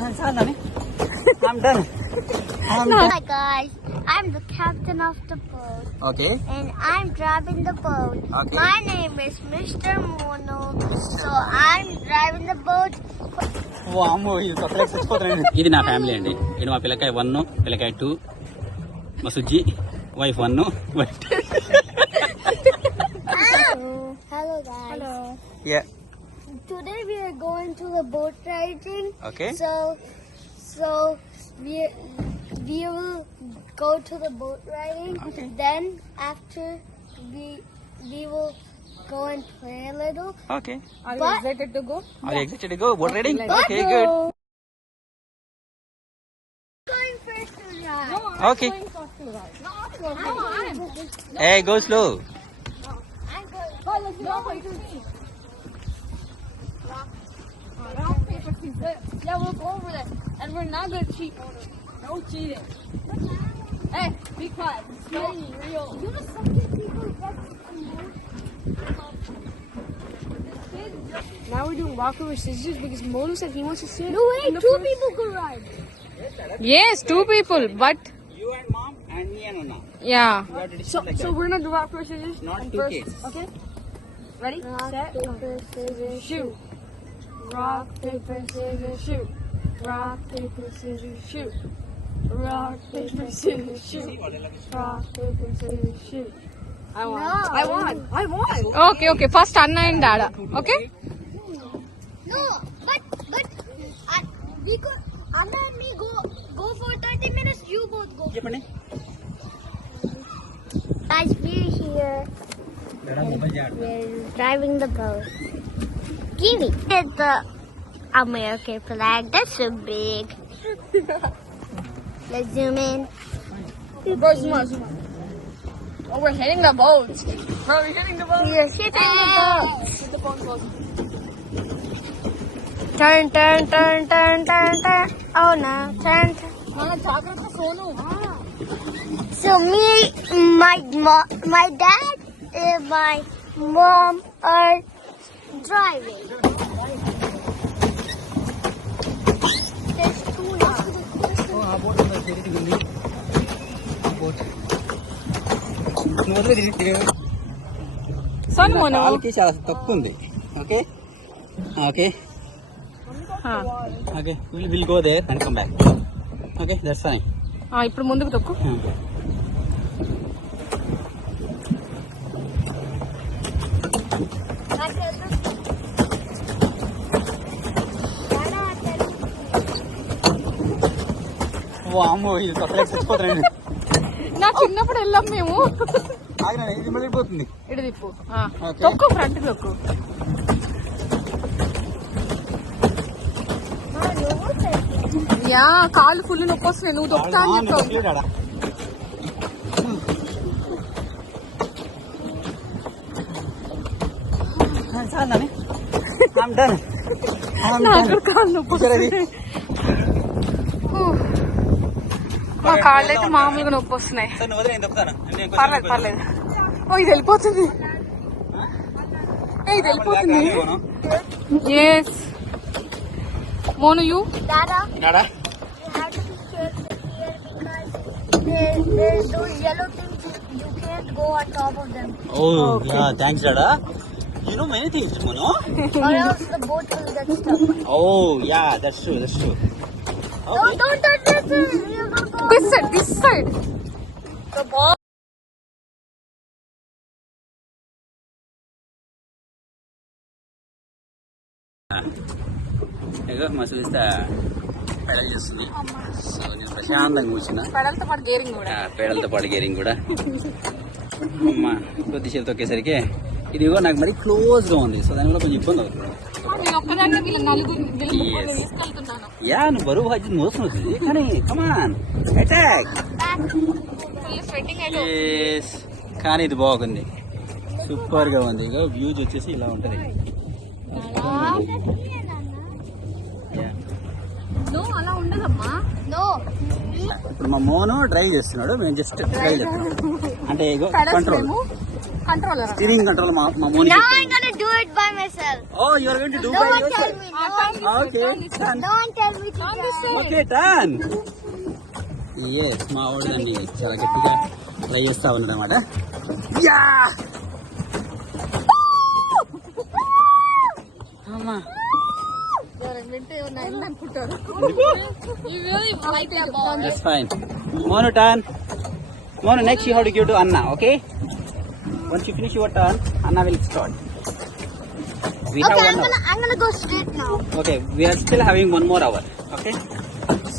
I'm done. Hi guys, I'm the captain of the boat. Okay. And I'm driving the boat. Okay. My name is Mr. Mono. So I'm driving the boat. ఇది నా ఫ్యామిలీ అండి. ఇది మా పిల్లకాయ 1, పిల్లకాయ 2, మా సుజ్జి వైఫ్ 1, వైఫ్ 2. Hello guys. Hello. Yeah. Today we are going to the boat riding. Okay. So we will go to the boat riding. Okay. Then after we will go and play a little. Okay. Are you excited to go? Are you excited to go boat riding? Let's Okay, good. Going first to ride. No, Okay. I'm going first to ride. No, I'm Hey, go slow. I'm going. Oh, let's go. Rock, paper, scissors. Yeah, we'll go over there. And we're not going to cheat. No cheating. Hey, be quiet. It's getting real. You know something people get. Now we're doing rock, paper, scissors because Monu said he wants to sit. No way, two people could ride. Yes, 2 people, but You and mom and me and Anna. yeah. You have to decide So, like so that. we're gonna do rock, paper, scissors. Not and 2 first, kids. Okay. Ready? Rock, Set. paper, scissors, Shoot. Rock, paper, scissors, shoot. Rock, paper, scissors, shoot. Rock, paper, scissors, shoot. Rock, paper, scissors, shoot. I won. No. I won. I won. Okay, okay. First Anna and Dada. Okay? No, but we could. Anna and me go for 30 minutes. You both go. చెప్పండి. Guys, we're here. We're driving the boat. Kiwi. It's the American flag. That's so big. Let's zoom in. Bro, zoom on, zoom on. Oh, we're hitting the boats. Bro, we're hitting the boats. We're hitting the boat. Get the phone close. Turn, turn, turn, turn, turn, turn. Oh no, turn. Mana jagrata sonu. So me, my dad, and my mom are driving. There's 2 now. ఆ బోట్ ఉంది, ఉంది. ఆ బోట్. నువ్వు వదిలేది. Sonu Monu. వాళ్ళకి చాలా తక్కువ ఉంది. Okay okay okay will go there and come back. Okay that's fine. ఇప్పుడు ముందుకు తొక్కు. అమ్మో ఇది కొత్తగా చచ్చిపోతున్నాను. నా చిన్నప్పుడు వెళ్ళాం మేము. ఆగినా ఇది మళ్ళీ పోతుంది. ఇటు తిప్పు. Okay. తొక్కు, ఫ్రంట్ తొక్కు. యా, కాళ్ళు ఫుల్ నొప్పి వస్తున్నాయి. నువ్వు తొక్కుతా అని చెప్పావు. నాకు కాళ్ళు నొప్పి వస్తున్నాయి. మా కాళ్ళు అయితే మామూలుగా నొప్పి వస్తున్నాయి. పర్లేదు పర్లేదు. ఓ, ఇది వెళ్ళిపోతుంది. ఇది వెళ్ళిపోతుంది. Yes Monu, you Dada, Nada. you have to be careful here because there's those yellow things. You can't go on top of them, Oh, yeah, thanks, Dada. You know many things, Mono. or else the boat will get stuck. Oh, yeah, that's true, that's true. Okay. Don't touch this. You're gonna go. This side, this side. The ball. ఇక మా సునీత పెడల్ చేస్తుంది. సో నేను ప్రశాంతంగా కూర్చున్నా. పెడలతో పాటు గేరింగ్ కూడా. పేడలతో పాటు గేరింగ్ కూడా. అమ్మ కొద్దిసేపు తొక్కేసరికి ఇదిగో నాకు మరి క్లోజ్ గా ఉంది. సో దానివల్ల కొంచెం ఇబ్బంది అవుతుంది. నేను ఒక్కదాన్ని వీళ్ళ నలుగురు Yes. తీసుకెళ్తున్నాను. యా నువ్వు బరువు బాధ్యత మోసం అవుతుంది కానీ కమాన్ అటాక్. ఫుల్ స్వెట్టింగ్ అయితే. కానీ ఇది బాగుంది, సూపర్ గా ఉంది. ఇక వ్యూస్ వచ్చేసి ఇలా ఉంటది. నో, అలా ఉండదమ్మా. No. ఇప్పుడు మా మోను డ్రైవ్ చేస్తున్నాడు, మేము జస్ట్ డ్రైవ్ చేస్తున్నాం. అంటే కంట్రోల్ కంట్రోలర్. స్టీరింగ్ కంట్రోల్ మా Monu. Now I'm gonna do it by myself. Oh, you are going to do No by one tell yourself. me. No one, Okay. Done. no one tell me to do. Okay, done. Yes, మా వాడు దాన్ని చాలా గట్టిగా ట్రై చేస్తా ఉన్నాడు అనమాట. యా అమ్మా You really like that ball. that's fine. Mono turn. Mono, next you have to give to Anna, okay? Once you finish your turn, Anna will start. We have Okay, 1 hour. I'm gonna go straight now. Okay, we are still having 1 more hour, okay?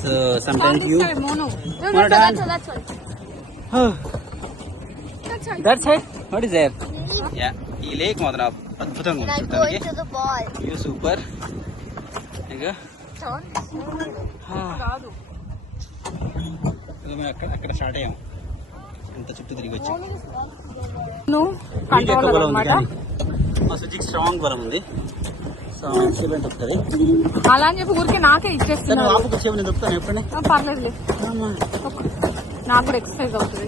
So sometimes you Mono. No, Mono done. that's one. Oh, That's one. that's it. What is there? Yeah, ఈ లేక్ మాత్రం అద్భుతంగా And ఉంది I'm చూడడానికి. going to the ball. You super. ఇంకా రాదు. అక్కడ స్టార్ట్ అయ్యాం. అంత చుట్టూ తిరిగి వచ్చాం. నువ్వు వీళ్ళకి ఎక్కువ కంట్రోలర్ బలం ఉంది అన్నమాట. కానీ మా సుజికి స్ట్రాంగ్ బలం ఉంది. సో ఎక్సలెంట్ వస్తుంది. అలా అని చెప్పి ఊరికే నాకే సరే ఇచ్చేస్తున్నాను. ఆపుకు వచ్చేవి నేను చెప్తాను ఎప్పుడనే. పర్లేదులే, నాకు కూడా ఎక్సర్సైజ్ అవుతుంది.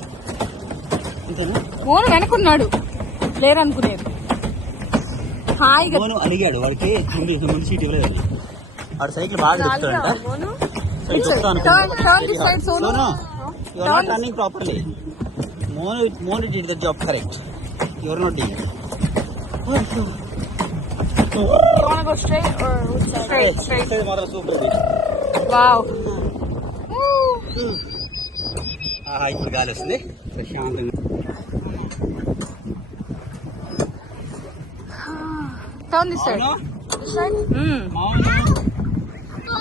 అంతేనా? మోను వెనుకున్నాడు, లేరనుకునేది. హాయిగా మోను అడిగాడు వాడికి ముందు సీట్ ఇవ్వలేదు. వాడు సైకిల్ బాగా చెప్తాడంట. సో ఇది చెప్తాను. Turn this side, Sonu. You are not running properly. Monu did the job correct. You are not doing it. You wanna go straight or straight? Straight మాత్రం సూపర్ ఉంది. Wow. ఆహా ఇప్పుడు గాలి వస్తుంది ప్రశాంతంగా. Turn this side. అవును? This side? అవును.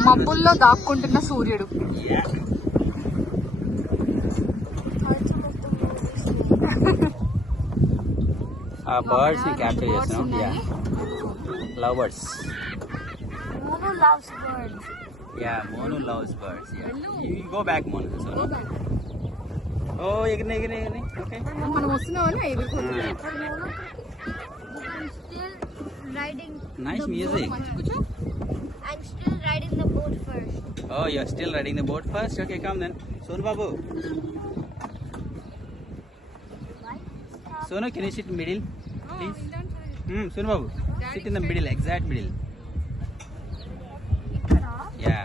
మబ్బుల్లో దాక్కుంటున్న సూర్యుడు. Yeah. ఆ బర్డ్స్ ని క్యాప్చర్ చేస్తున్నాం. Ya love birds. Mono loves birds. Ya Monu loves birds. Ya you go back Monu. ఓ ఎగిరిన ఎగిరిన ఎగిరిన. ఓకే మనం వస్తున్నామని I'm still riding. Nice music. I'm still riding the boat first. Oh, you're still riding the boat first? Okay, come then. Sonu Babu. Sonu, can you sit in middle, please? Sonu Babu, sit in the middle, exact middle. Yeah.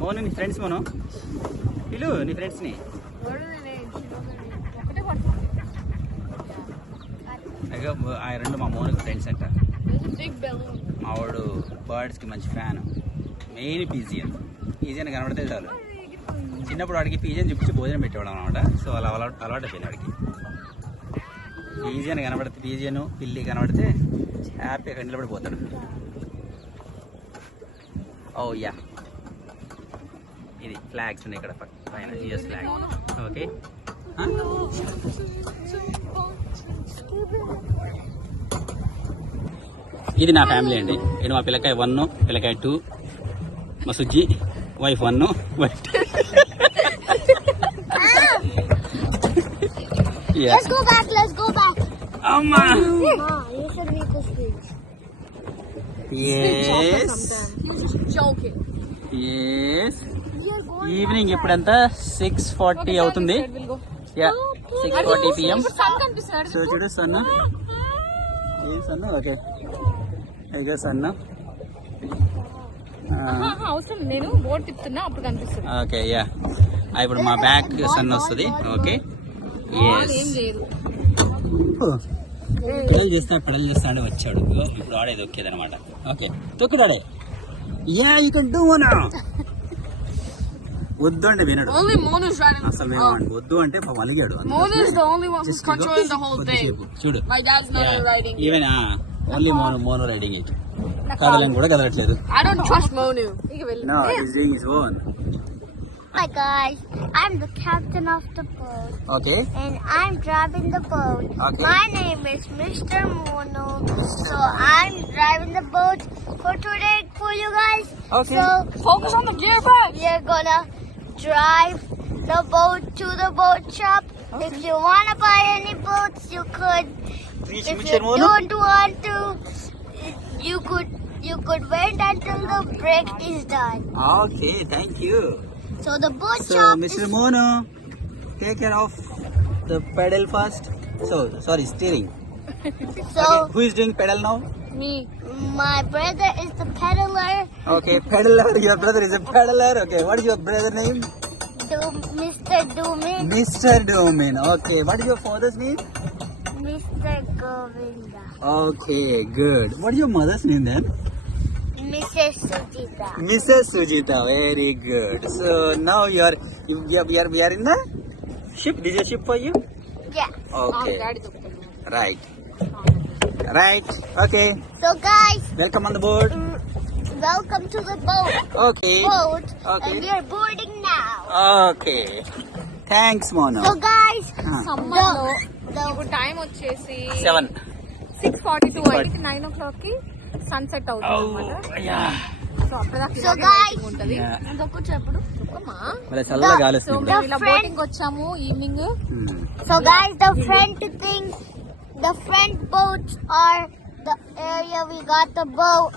Monu, నీ ఫ్రెండ్స్ మోను పిలు నీ ఫ్రెండ్స్ ని. ఆ రెండు మా మోనుకి ఫ్రెండ్స్ అంట. మా వాడు బర్డ్స్ కి మంచి ఫ్యాన్. Main pigeon. పీజియన్ కనబడితే చాలు. చిన్నప్పుడు వాడికి పీజియన్ చూపించి భోజనం పెట్టేవాడు అనమాట. సో అలా అలవాటు అయిపోయింది వాడికి. పీజియన్ కనబడితే పీజియన్ పిల్లి కనబడితే హ్యాపీగా నిలబడిపోతాడు. ఓ యా ఇది ఫ్లాగ్స్ ఉన్నాయి ఇక్కడ పైన జిఎస్ ఫ్లాగ్. ఓకే ఇది నా ఫ్యామిలీ అండి. ఇది మా పిల్లకాయ 1, పిల్లకాయ 2, మా సుజ్జి వైఫ్ 1, వైఫ్ 2. Let's go back. Let's go back. అమ్మా You should make a speech. joking. You're going. Evening ఇప్పుడంతా 6:40 అవుతుంది. యా 6:40 PM. సో చూడు సన్న ఏం సన్న. ఓకే ఇక సన్న. అవసరం, నేను బోర్డు తిప్పుతున్నా అప్పుడు కనిపిస్తుంది. ఓకే యా ఇప్పుడు మా బ్యాక్ సన్ వస్తుంది. ఓకే ఏం లేదు. పెడల్ చేస్తాడే వచ్చాడు. ఇప్పుడు ఆడే దొక్కేది అనమాట. ఓకే తొక్కుడాడే. Ya you can do one. వద్దు అంటే వినడు Only Monu's riding. అసలు మేము వద్దు అంటే అలిగాడు. Monu is the only one who's controlling the whole thing. చూడు My dad's not riding. Even only mono riding it. కదలని కూడా కదలట్లేదు. I don't trust Monu. No, he's doing his own. Hi guys, I'm the captain of the boat. Okay. And I'm driving the boat. Okay. My name is Mr. Mono. So I'm driving the boat for today for you guys. Okay. So Focus on the gear bag. we're gonna drive the boat to the boat shop. Okay. If you wanna buy any boats, you could. Reach If Mr. you Mono. don't want to, you could wait until the break is done. Okay, thank you. So the boat So, shop Mr. is Mono, take care of the pedal first. So, sorry, steering. So Okay, who is doing pedal now? Me. my brother is the peddler. Okay, peddler. Your brother is a peddler. Okay, what is your brother name? Mr. Doomin. Mr. Domin. Okay, what is your father's name? Mr. Govinda. Okay, good. What is your mother's name then? Mrs. Sujita. Mrs. Sujita. Very good. So now we are in the ship. This is a ship for you. Yeah. Okay. Daddy చెప్తాను. Right. Right. Okay. So guys, Welcome on the board. welcome to the boat. Okay. Okay. And we are boarding now. Okay. Thanks, Mono. So guys, summer లో the ఇప్పుడు టైం వచ్చేసి 7. 6:42 అయింది. 9 o'clock కి సన్సెట్ అవుతుంది అన్నమాట. Yeah. So అప్పటిదాకా So ఇలాగే guys- lighting ఉంటది. Yeah. ఇంకొక చెప్పుడు. చెప్పమ్మా. భలే చల్లగా గాలి సో వస్తుంది. మేము ఇలా friend- బోటింగ్ వచ్చాము evening. So guys, the front boats are the area we got the boat.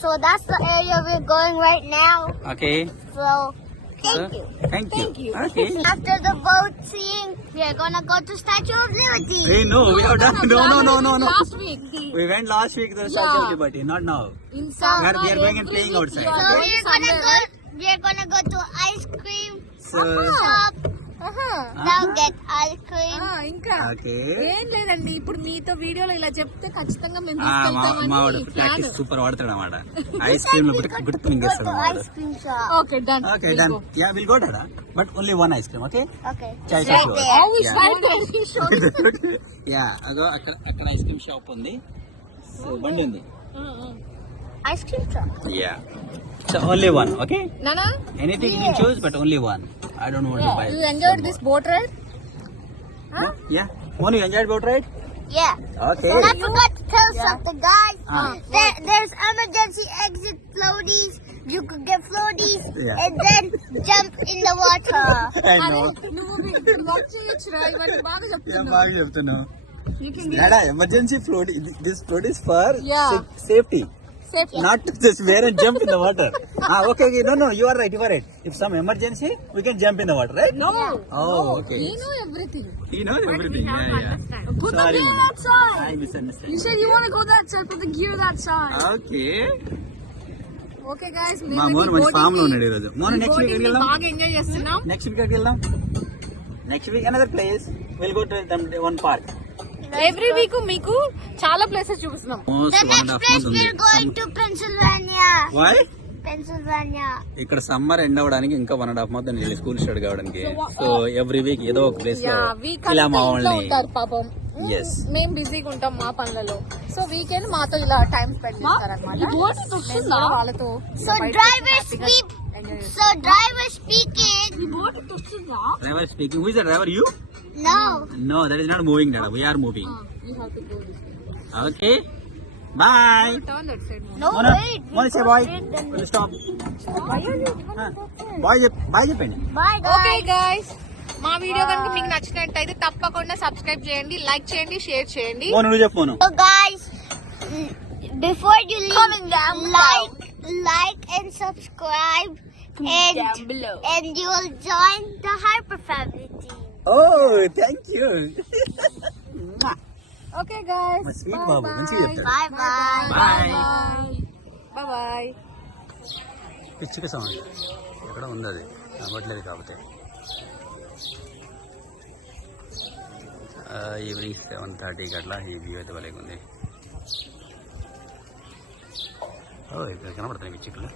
So that's the area we're going right now. Okay. So thank you. Thank you. Thank you. Okay. After the boat seeing, we are gonna go to Statue of Liberty. Hey, no, we have done. No. Last week We went last week to the Statue of Yeah. Liberty, not now. In We are going and playing outside. So Okay. we are gonna go to ice cream So, shop. Now get ice cream. ఇంకా okay. ఏం లేదండి. ఇప్పుడు మీతో వీడియోలో ఇలా చెప్తే ఖచ్చితంగా మేము మావాడు తీసుకెళ్తామని ప్రాక్టీస్ సూపర్ వాడతాడు అన్నమాట. ఐస్ క్రీమ్ లో గుర్తు Go మింగేస్తాడు to అన్నమాట. ice cream shop. Okay done. Okay, done. Yeah, we'll go Dada. But only one ice cream, okay? Okay. Chai Right shop. there. Yeah, అగో అక్కడ ఐస్ క్రీమ్ షాప్ ఉంది. సో బండి ఉంది. Ice cream truck. Yeah. So only one, okay? నానా Anything you can choose, but only one. I don't want to buy. You enjoyed this boat ride? Yeah. Monu, you enjoyed boat ride? Yeah. Okay. And I forgot to tell something, guys. Ah. There's emergency exit floaties. You could get floaties Yeah. and then jump in the water. I know. నువ్వు ఇక్కడ వర్క్ చేయొచ్చురా, ఇవన్నీ బాగా Yeah, చెప్తున్నావు. బాగా చెప్తున్నావు. You can get Dada, emergency float. This float is for Yeah. safety. safe. Not to just wear and jump in the water. Okay. No, you are right. If some emergency, we can jump in the water, right? No. Oh, okay. You know everything. He knows everything. Yeah. Put the Sorry, gear Monu. that side. I misunderstood. You said you want to go that side. Put the gear that side. Okay. Okay, guys. మా మోను మంచి ఫామ్ లో ఉన్నాడు ఈరోజు. Monu next week boating ని వెళ్దాం. బాగా ఎంజాయ్ చేస్తున్నాం. Next week వెళ్దాం. Next week another place. Will go to one park. Every week మీకు చాలా ప్లేసెస్ చూపిస్తున్నాం. The next place we're going to Pennsylvania. Why? Pennsylvania. ఇక్కడ సమ్మర్ ఎండ్ అవ్వడానికి ఇంకా 1.5 month ఉంది స్కూల్ స్టార్ట్ కావడానికి. సో ఎవ్రీ వీక్ ఏదో ఒక ప్లేస్ లో వీక్ ఇలా మా ఇంట్లో వాళ్ళని ఉంటారు పాపం. Yes. మేము బిజీగా ఉంటాం మా పనులలో. సో వీకెండ్ మాతో ఇలా టైం స్పెండ్ చేస్తారన్నమాట. వాళ్ళతో So driver speaking. Driver speaking. Who is the driver? You? No. No, that is not moving, Dada. We are moving. You have to go this way. Okay. Bye. Turn that side. No, Mona, wait. Mona, say bye. Will stop. Bye చెప్పండి. Bye, okay guys. Guys, మా వీడియో కనుక మీకు నచ్చినట్టయితే తప్పకుండా సబ్స్క్రైబ్ చేయండి, లైక్ చేయండి, షేర్ చేయండి. మోను నువ్వు చెప్పు Monu. So, guys, before you leave, like and subscribe, and you will join the Hyper Family team. Oh, thank you. Okay guys, మా స్వీట్ బాబు మంచిగా చెప్తాడు. Bye bye. Bye bye. పిచ్చిక సౌండ్ ఎక్కడ ఉంది అది అవ్వట్లేదు కాకపోతే. ఈవినింగ్ 7:30కి అట్లా ఈ వ్యూ అయితే భలేగా ఉంది. ఇక్కడ కనబడుతుంది పిచ్చికలు.